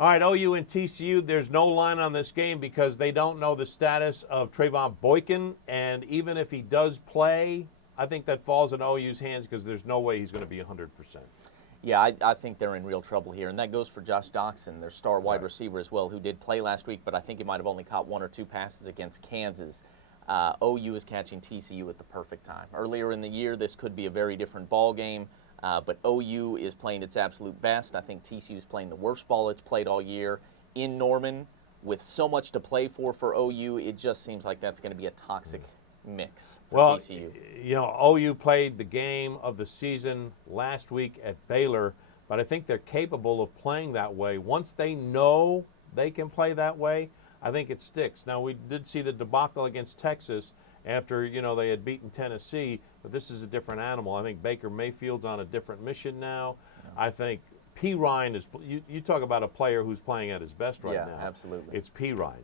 All right, OU and TCU, there's no line on this game because they don't know the status of Trayvon Boykin, and even if he does play, I think that falls in OU's hands because there's no way he's going to be 100%. Yeah, I think they're in real trouble here, and that goes for Josh Doxson, their star wide receiver as well, who did play last week, but I think he might have only caught 1 or 2 passes against Kansas. OU is catching TCU at the perfect time. Earlier in the year, this could be a very different ball game, but OU is playing its absolute best. I think TCU is playing the worst ball it's played all year in Norman. With so much to play for OU, it just seems like that's going to be a toxic mix for TCU. You know, OU played the game of the season last week at Baylor, but I think they're capable of playing that way. Once they know they can play that way, I think it sticks. Now, we did see the debacle against Texas after, you know, they had beaten Tennessee, but this is a different animal. I think Baker Mayfield's on a different mission now. Yeah. I think P. Ryan is, you talk about a player who's playing at his best right now. Yeah, absolutely. It's P. Ryan.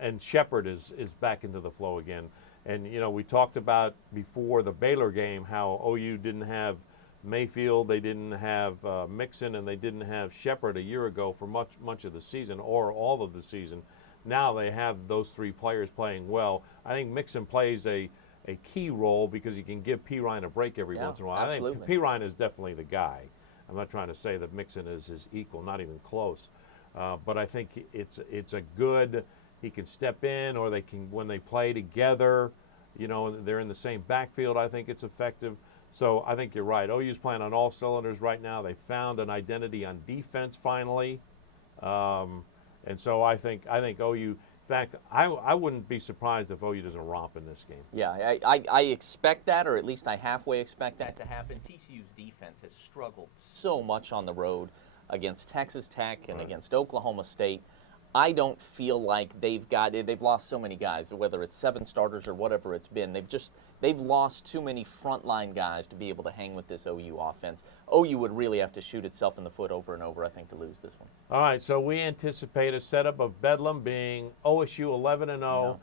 And Shepard is back into the flow again. And, you know, we talked about before the Baylor game how OU didn't have Mayfield, they didn't have Mixon, and they didn't have Shepard a year ago for much of the season or all of the season. Now they have those 3 players playing well. I think Mixon plays a key role because he can give P. Ryan a break every once in a while. Absolutely. I think P. Ryan is definitely the guy. I'm not trying to say that Mixon is his equal, not even close. But I think it's a good, he can step in, or they can, when they play together, you know, they're in the same backfield, I think it's effective. So I think you're right. OU's playing on all cylinders right now. They found an identity on defense finally. And so I think OU, in fact, I wouldn't be surprised if OU doesn't romp in this game. Yeah, I expect that, or at least I halfway expect that to happen. TCU's defense has struggled so much on the road against Texas Tech and against Oklahoma State. I don't feel like they've lost so many guys, whether it's 7 starters or whatever it's been. They've lost too many frontline guys to be able to hang with this OU offense. OU would really have to shoot itself in the foot over and over, I think, to lose this one. All right, so we anticipate a setup of Bedlam being OSU 11-0,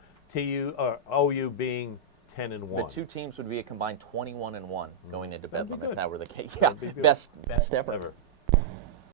OU being 10-1. The 2 teams would be a combined 21-1 going into Bedlam if that were the case. Yeah, best ever.